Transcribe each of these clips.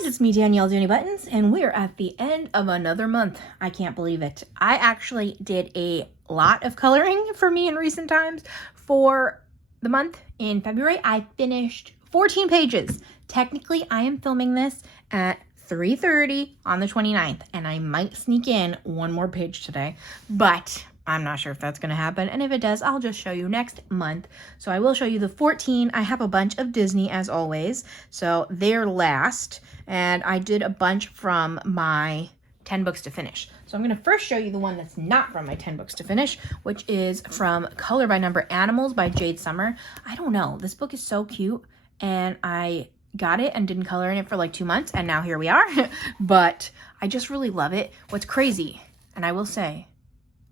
guys, it's me, Danielle Danibuttons, and we're at the end of another month. I can't believe it. I actually did a lot of coloring for me in recent times. For the month in February, I finished 14 pages. Technically, I am filming this at 3:30 on the 29th, and I might sneak in one more page today, but I'm not sure if that's going to happen, and if it does, I'll just show you next month. So I will show you the 14. I have a bunch of Disney, as always, so they're last, and I did a bunch from my 10 books to finish. So I'm going to first show you the one that's not from my 10 books to finish, which is from Color by Number Animals by Jade Summer. I don't know. This book is so cute, and I got it and didn't color in it for like 2 months, and now here we are. But I just really love it. What's crazy, and I will say,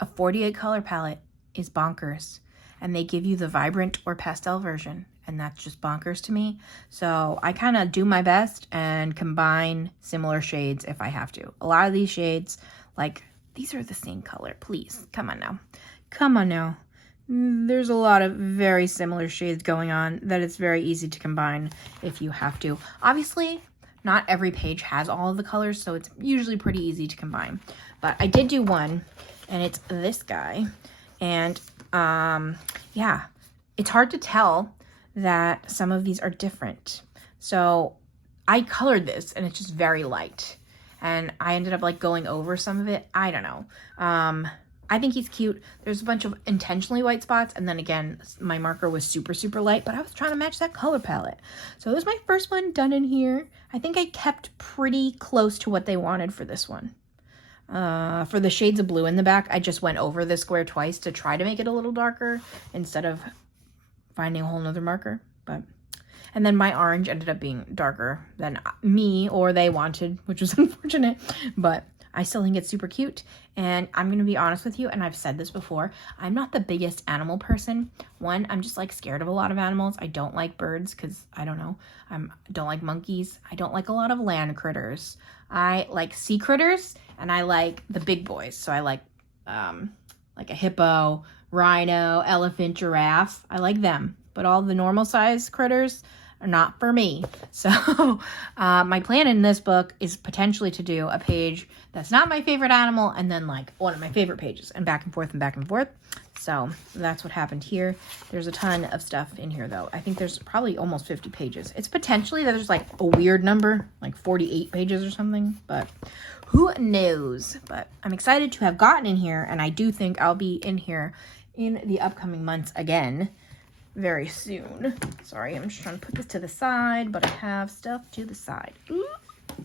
a 48 color palette is bonkers, and they give you the vibrant or pastel version, and that's just bonkers to me. So I kind of do my best and combine similar shades if I have to. A lot of these shades, like, these are the same color. Please, come on now. Come on now. There's a lot of very similar shades going on that it's very easy to combine if you have to. Obviously, not every page has all of the colors, so it's usually pretty easy to combine. But I did do one, and it's this guy. And yeah, it's hard to tell that some of these are different. So I colored this, and it's just very light. And I ended up like going over some of it. I don't know. I think he's cute. There's a bunch of intentionally white spots. And then again, my marker was super, super light, but I was trying to match that color palette. So it was my first one done in here. I think I kept pretty close to what they wanted for this one. For the shades of blue in the back, I just went over the square twice to try to make it a little darker instead of finding a whole nother marker. And then my orange ended up being darker than me or they wanted, which was unfortunate, but I still think it's super cute. And I'm going to be honest with you, and I've said this before, I'm not the biggest animal person. One, I'm just like scared of a lot of animals. I don't like birds because I don't know. I don't like monkeys. I don't like a lot of land critters. I like sea critters, and I like the big boys. So I like a hippo, rhino, elephant, giraffe. I like them. But all the normal size critters are not for me. So my plan in this book is potentially to do a page that's not my favorite animal and then like one of my favorite pages and back and forth and back and forth. So that's what happened here. There's a ton of stuff in here though. I think there's probably almost 50 pages. It's potentially that there's like a weird number, like 48 pages or something, but who knows? But I'm excited to have gotten in here, and I do think I'll be in here in the upcoming months again very soon. Sorry, I'm just trying to put this to the side, but I have stuff to the side. Ooh,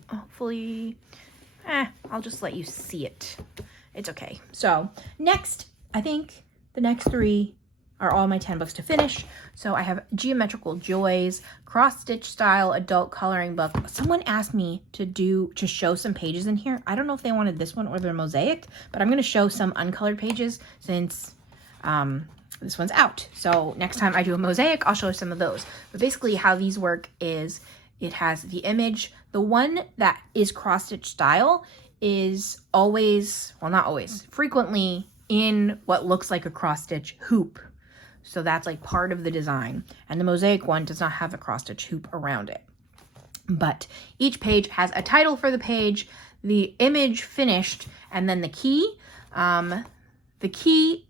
hopefully, I'll just let you see it. It's okay. So next, I think the next 3 are all my 10 books to finish. So I have Geometrical Joys, cross-stitch style adult coloring book. Someone asked me to show some pages in here. I don't know if they wanted this one or their Mosaic, but I'm going to show some uncolored pages since this one's out. So next time I do a Mosaic, I'll show some of those. But basically how these work is it has the image. The one that is cross-stitch style is always, well, not always, frequently in what looks like a cross-stitch hoop. So that's like part of the design. And the Mosaic one does not have a cross-stitch hoop around it. But each page has a title for the page, the image finished, and then the key. The key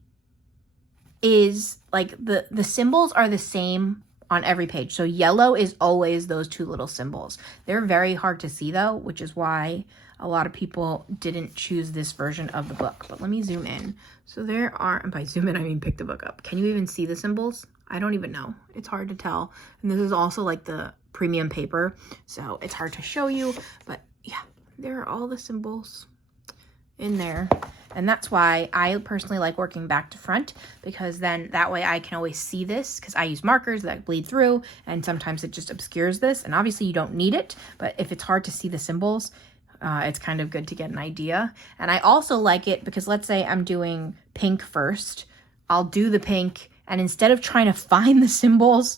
is like the symbols are the same on every page. So yellow is always those 2 little symbols. They're very hard to see though, which is why a lot of people didn't choose this version of the book. But let me zoom in. So there are, and by zoom in, I mean pick the book up. Can you even see the symbols? I don't even know. It's hard to tell. And this is also like the premium paper, so it's hard to show you. But yeah, there are all the symbols in there. And that's why I personally like working back to front, because then that way I can always see this, because I use markers that bleed through, and sometimes it just obscures this. And obviously you don't need it, but if it's hard to see the symbols, it's kind of good to get an idea. And I also like it because let's say I'm doing pink first. I'll do the pink, and instead of trying to find the symbols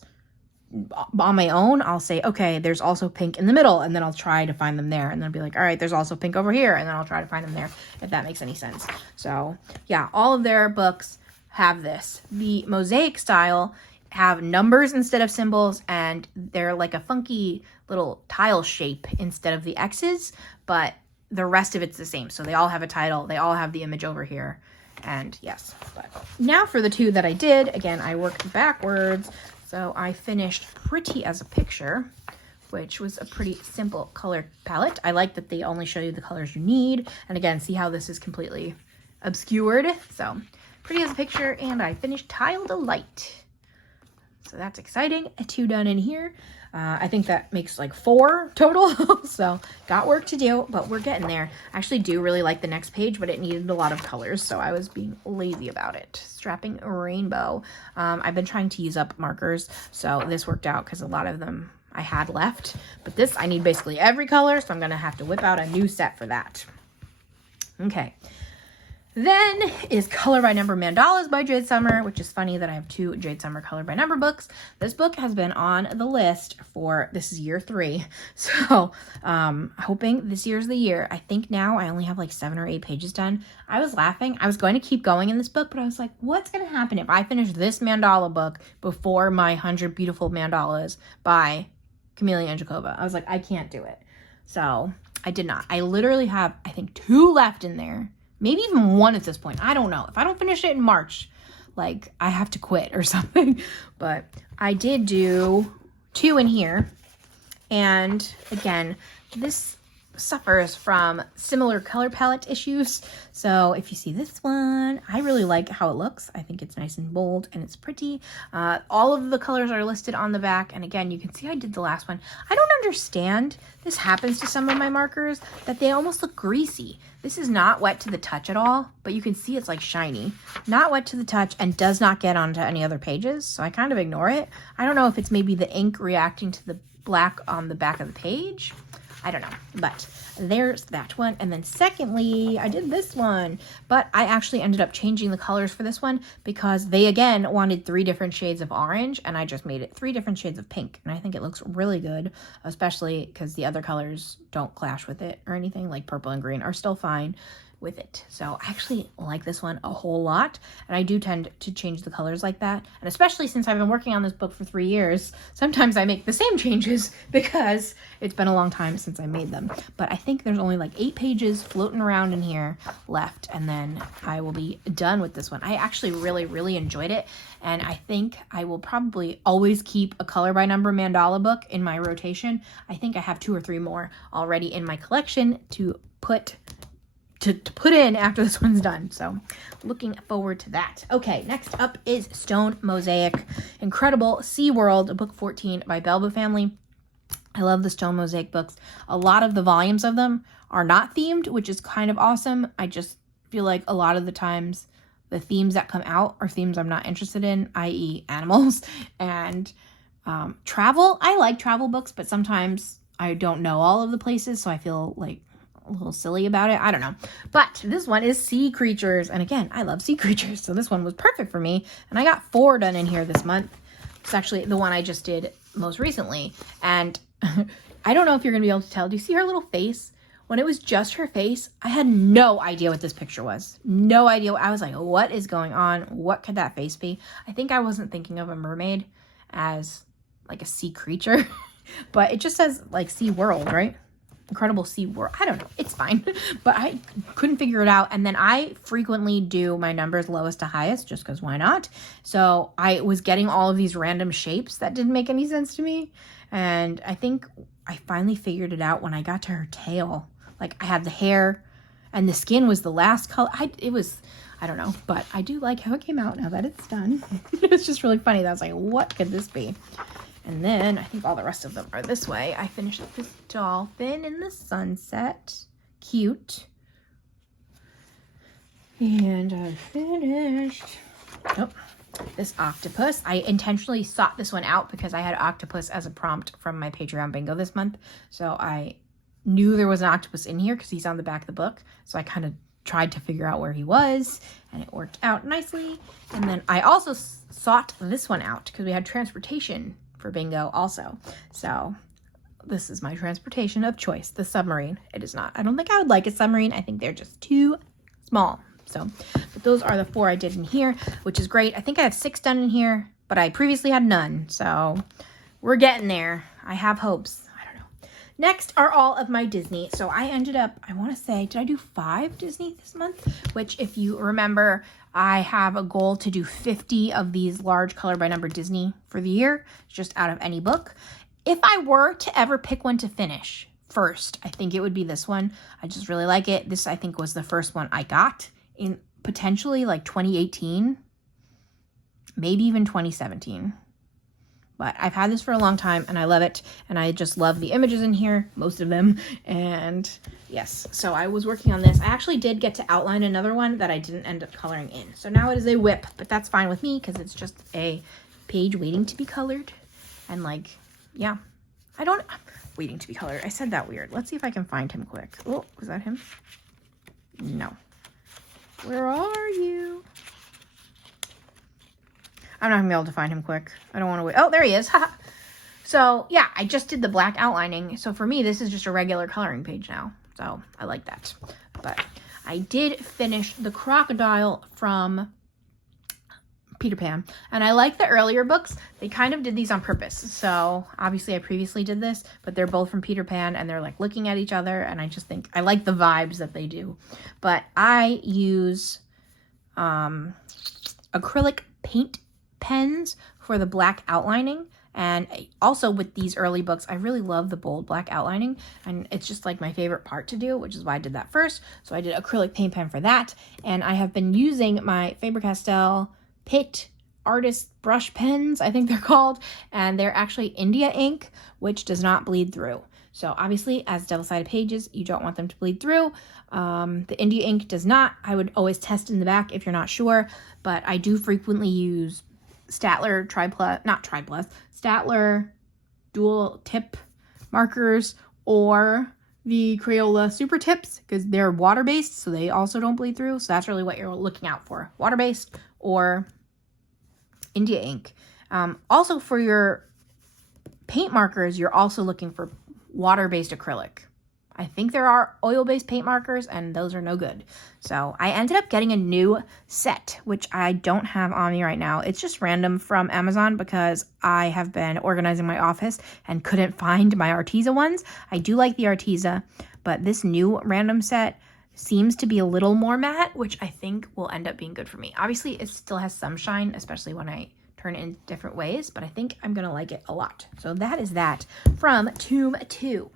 on my own, I'll say, okay, there's also pink in the middle, and then I'll try to find them there, and then I'll be like, all right, there's also pink over here, and then I'll try to find them there, if that makes any sense. So yeah, all of their books have this. The Mosaic style have numbers instead of symbols, and they're like a funky little tile shape instead of the X's, but the rest of it's the same. So they all have a title, they all have the image over here, and yes. But now for the two that I did, again, I worked backwards. So I finished Pretty as a Picture, which was a pretty simple color palette. I like that they only show you the colors you need. And again, see how this is completely obscured. So Pretty as a Picture, and I finished Tile Delight. So that's exciting. 2 done in here. I think that makes like 4 total. So got work to do, but we're getting there. I actually do really like the next page, but it needed a lot of colors, so I was being lazy about it. Strapping a Rainbow. I've been trying to use up markers, so this worked out because a lot of them I had left. But this, I need basically every color, so I'm going to have to whip out a new set for that. Okay. Then is Color by Number Mandalas by Jade Summer, which is funny that I have 2 Jade Summer Color by Number books. This book has been on the list for, this is year 3. So, hoping this year's the year. I think now I only have like 7 or 8 pages done. I was laughing. I was going to keep going in this book, but I was like, what's going to happen if I finish this mandala book before my 100 Beautiful Mandalas by Camelia Angelkova? I was like, I can't do it. So, I did not. I literally have, I think, 2 left in there. Maybe even 1 at this point. I don't know. If I don't finish it in March, like, I have to quit or something. But I did do 2 in here. And again, this suffers from similar color palette issues. So if you see this one, I really like how it looks. I think it's nice and bold and it's pretty. All of the colors are listed on the back. And again, you can see I did the last one. I don't understand. This happens to some of my markers that they almost look greasy. This is not wet to the touch at all, but you can see it's like shiny. Not wet to the touch and does not get onto any other pages. So I kind of ignore it. I don't know if it's maybe the ink reacting to the black on the back of the page. I don't know, but there's that one. And then secondly, I did this one, but I actually ended up changing the colors for this one because they, again, wanted 3 different shades of orange, and I just made it 3 different shades of pink. And I think it looks really good, especially because the other colors don't clash with it or anything, like purple and green are still fine with it. So I actually like this one a whole lot, and I do tend to change the colors like that. And especially since I've been working on this book for 3 years, sometimes I make the same changes because it's been a long time since I made them. But I think there's only like 8 pages floating around in here left, and then I will be done with this one. I actually really enjoyed it, and I think I will probably always keep a Color by Number mandala book in my rotation. I think I have 2 or 3 more already in my collection to put in after this one's done. So looking forward to that. Okay, next up is Stone Mosaic, Incredible Sea World, book 14 by Belba Family. I love the Stone Mosaic books. A lot of the volumes of them are not themed, which is kind of awesome. I just feel like a lot of the times the themes that come out are themes I'm not interested in, i.e. animals and travel. I like travel books, but sometimes I don't know all of the places, so I feel like a little silly about it. I don't know. But this one is sea creatures. And again, I love sea creatures. So this one was perfect for me. And I got 4 done in here this month. It's actually the one I just did most recently. And I don't know if you're going to be able to tell. Do you see her little face? When it was just her face, I had no idea what this picture was. No idea. I was like, what is going on? What could that face be? I think I wasn't thinking of a mermaid as like a sea creature. But it just says like Sea World, right? Incredible Sea World. I don't know. It's fine. But I couldn't figure it out. And then I frequently do my numbers lowest to highest just because why not? So I was getting all of these random shapes that didn't make any sense to me. And I think I finally figured it out when I got to her tail. Like I had the hair and the skin was the last color. I don't know. But I do like how it came out now that it's done. It's just really funny. That I was like, what could this be? And then I think all the rest of them are this way. I finished this dolphin in the sunset. Cute. And I finished this octopus. I intentionally sought this one out because I had octopus as a prompt from my Patreon bingo this month. So I knew there was an octopus in here because he's on the back of the book. So I kind of tried to figure out where he was, and it worked out nicely. And then I also sought this one out because we had transportation for bingo also. So this is my transportation of choice, the submarine. It is not. I don't think I would like a submarine. I think they're just too small. So, but those are the 4 I did in here, which is great. I think I have 6 done in here. but I previously had none. So we're getting there. I have hopes. I don't know. Next are all of my Disney. So I ended up, I want to say, did I do 5 Disney this month? Which, if you remember, I have a goal to do 50 of these large color by number Disney for the year, just out of any book. If I were to ever pick one to finish first, I think it would be this one. I just really like it. This, I think, was the first one I got in potentially like 2018, maybe even 2017. But I've had this for a long time and I love it. And I just love the images in here, most of them. And yes, so I was working on this. I actually did get to outline another one that I didn't end up coloring in. So now it is a whip, but that's fine with me because it's just a page waiting to be colored. And like, yeah, waiting to be colored. I said that weird. Let's see if I can find him quick. Oh, was that him? No. Where are you? I'm not gonna be able to find him quick. I don't want to wait. Oh, there he is. So yeah, I just did the black outlining. So for me, this is just a regular coloring page now. So I like that. But I did finish the crocodile from Peter Pan. And I like the earlier books. They kind of did these on purpose. So obviously I previously did this, but they're both from Peter Pan and they're like looking at each other. And I just think I like the vibes that they do. But I use acrylic paint pens for the black outlining. And also with these early books, I really love the bold black outlining, and it's just like my favorite part to do, which is why I did that first. So I did acrylic paint pen for that. And I have been using my Faber-Castell Pitt Artist brush pens, I think they're called, and they're actually India ink, which does not bleed through. So obviously, as double-sided pages, you don't want them to bleed through. The India ink does not. I would always test in the back if you're not sure, but I do frequently use Staedtler Staedtler dual tip markers or the Crayola super tips because they're water-based, so they also don't bleed through. So that's really what you're looking out for, water-based or India ink. Also for your paint markers, you're also looking for water-based acrylic. I think there are oil-based paint markers, and those are no good. So I ended up getting a new set, which I don't have on me right now. It's just random from Amazon because I have been organizing my office and couldn't find my Arteza ones. I do like the Arteza, but this new random set seems to be a little more matte, which I think will end up being good for me. Obviously, it still has some shine, especially when I turn it in different ways, but I think I'm going to like it a lot. So that is that from Tomb 2.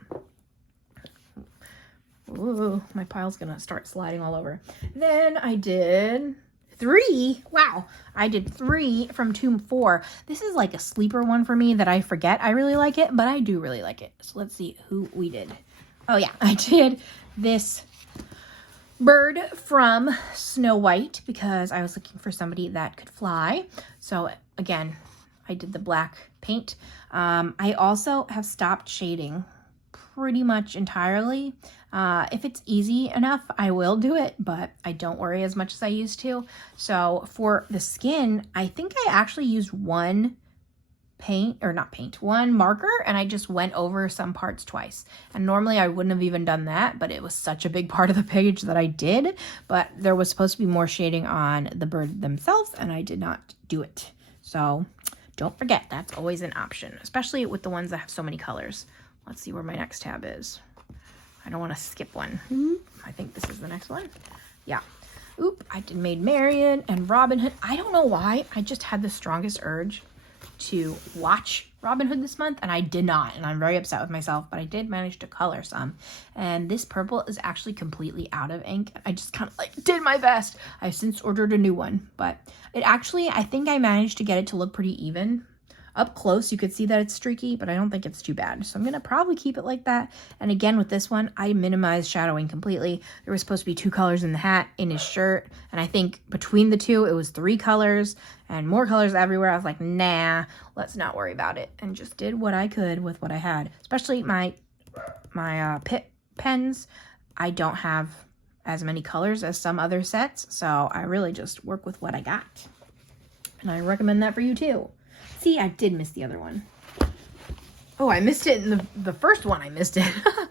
Ooh, my pile's gonna start sliding all over. Then I did 3. Wow. I did 3 from Tomb 4. This is like a sleeper one for me that I forget I really like it, but I do really like it. So let's see who we did. Oh yeah, I did this bird from Snow White because I was looking for somebody that could fly. So again, I did the black paint. I also have stopped shading pretty much entirely. If it's easy enough, I will do it, but I don't worry as much as I used to. So for the skin, I think I actually used one marker, and I just went over some parts twice. And normally I wouldn't have even done that, but it was such a big part of the page that I did. But there was supposed to be more shading on the bird themselves, and I did not do it. So don't forget, that's always an option, especially with the ones that have so many colors. Let's see where my next tab is. I don't want to skip one. I think this is the next one. Yeah. Oop, I did Maid Marian and Robin Hood. I don't know why. I just had the strongest urge to watch Robin Hood this month, and I did not. And I'm very upset with myself, but I did manage to color some. And this purple is actually completely out of ink. I just kind of like did my best. I've since ordered a new one, but it actually, I think I managed to get it to look pretty even. Up close, you could see that it's streaky, but I don't think it's too bad. So I'm going to probably keep it like that. And again, with this one, I minimized shadowing completely. There was supposed to be 2 colors in the hat, in his shirt. And I think between the 2, it was 3 colors and more colors everywhere. I was like, nah, let's not worry about it. And just did what I could with what I had. Especially my Pitt pens. I don't have as many colors as some other sets. So I really just work with what I got. And I recommend that for you too. See, I did miss the other one. Oh, I missed it in the first one. I missed it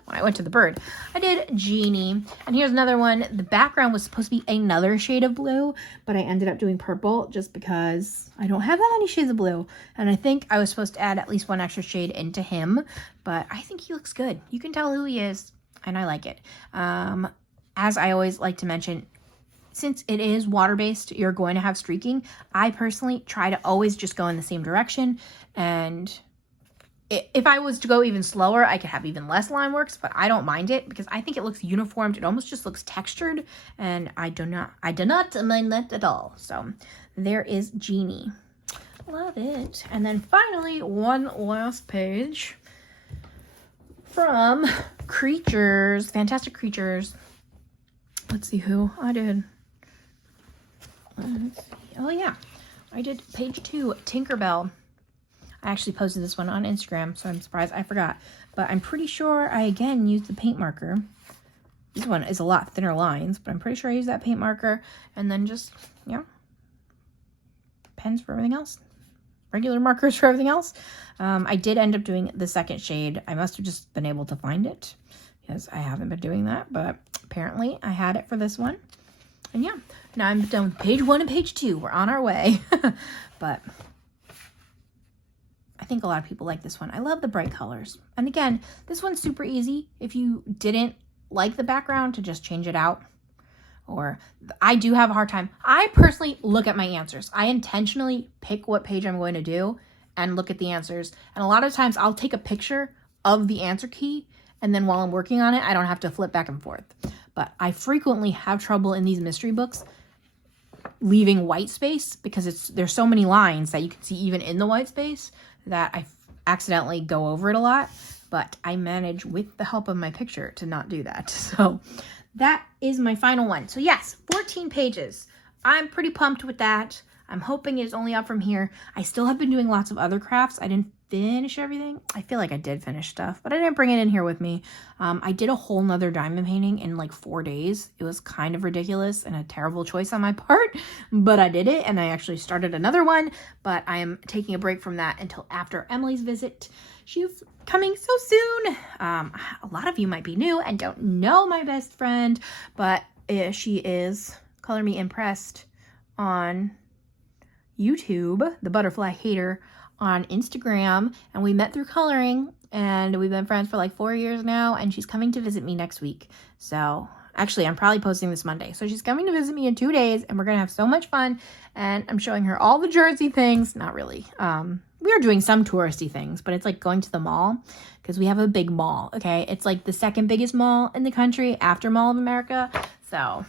when I went to the bird. I did Genie. And here's another one. The background was supposed to be another shade of blue, but I ended up doing purple just because I don't have that many shades of blue. And I think I was supposed to add at least one extra shade into him, but I think he looks good. You can tell who he is, and I like it. As I always like to mention, since it is water-based, you're going to have streaking. I personally try to always just go in the same direction, and if I was to go even slower, I could have even less line works, but I don't mind it because I think it looks uniformed. It almost just looks textured, and I do not mind that at all. So there is Genie. Love it. And then finally, one last page from Creatures, Fantastic Creatures. Let's see who I did. Oh yeah, I did page 2, Tinkerbell. I actually posted this one on Instagram, so I'm surprised I forgot. But I'm pretty sure I, again, used the paint marker. This one is a lot thinner lines, but I'm pretty sure I used that paint marker. And then just, yeah, pens for everything else. Regular markers for everything else. I did end up doing the second shade. I must have just been able to find it because I haven't been doing that. But apparently I had it for this one. And yeah, now I'm done with page 1 and page 2. We're on our way. But I think a lot of people like this one. I love the bright colors. And again, this one's super easy. If you didn't like the background, to just change it out. Or I do have a hard time. I personally look at my answers. I intentionally pick what page I'm going to do and look at the answers. And a lot of times I'll take a picture of the answer key, and then while I'm working on it, I don't have to flip back and forth. But I frequently have trouble in these mystery books leaving white space because there's so many lines that you can see even in the white space that I accidentally go over it a lot. But I manage, with the help of my picture, to not do that. So that is my final one. So yes, 14 pages. I'm pretty pumped with that. I'm hoping it's only up from here. I still have been doing lots of other crafts. I didn't finish everything. I feel like I did finish stuff, but I didn't bring it in here with me. I did a whole nother diamond painting in like 4 days. It was kind of ridiculous and a terrible choice on my part, but I did it, and I actually started another one, but I am taking a break from that until after Emily's visit. She's coming so soon. A lot of you might be new and don't know my best friend, but she is Color Me Impressed on YouTube, the Butterfly Hater on Instagram, and we met through coloring, and we've been friends for like 4 years now, and she's coming to visit me next week. So actually, I'm probably posting this Monday. So she's coming to visit me in 2 days, and we're gonna have so much fun, and I'm showing her all the Jersey things. Not really. We are doing some touristy things, but it's like going to the mall, because we have a big mall, okay? It's like the second biggest mall in the country after Mall of America. So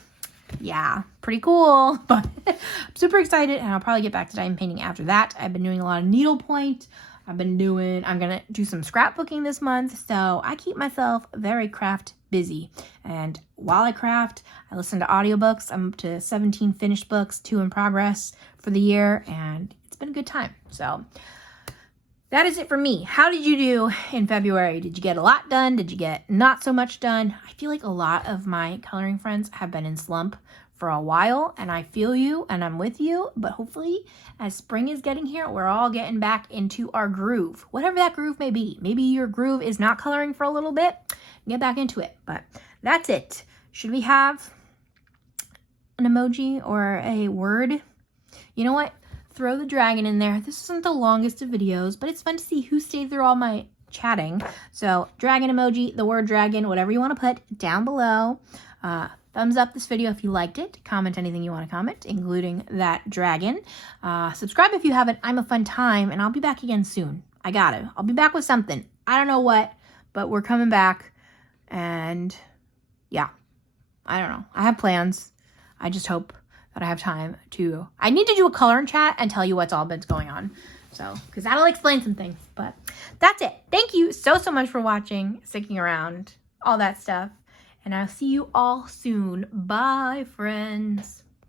yeah, pretty cool. But I'm super excited, and I'll probably get back to diamond painting after that. I've been doing a lot of needlepoint. I'm gonna do some scrapbooking this month, so I keep myself very craft busy. And while I craft, I listen to audiobooks. I'm up to 17 finished books, 2 in progress for the year, and it's been a good time. So that is it for me. How did you do in February? Did you get a lot done? Did you get not so much done? I feel like a lot of my coloring friends have been in slump for a while, and I feel you and I'm with you, but hopefully as spring is getting here, we're all getting back into our groove, whatever that groove may be. Maybe your groove is not coloring for a little bit, get back into it. But that's it. Should we have an emoji or a word? You know what? Throw the dragon in there. This isn't the longest of videos, but it's fun to see who stayed through all my chatting. So dragon emoji, the word dragon, whatever you want to put down below. Thumbs up this video if you liked it. Comment anything you want to comment, including that dragon. Subscribe if you haven't. I'm a fun time, and I'll be back again soon. I got it. I'll be back with something. I don't know what, but we're coming back. And yeah, I don't know. I have plans. I just hope that I have time to... I need to do a coloring chat and tell you what's all been going on. So, because that'll explain some things. But that's it. Thank you so much for watching, sticking around, all that stuff. And I'll see you all soon. Bye, friends.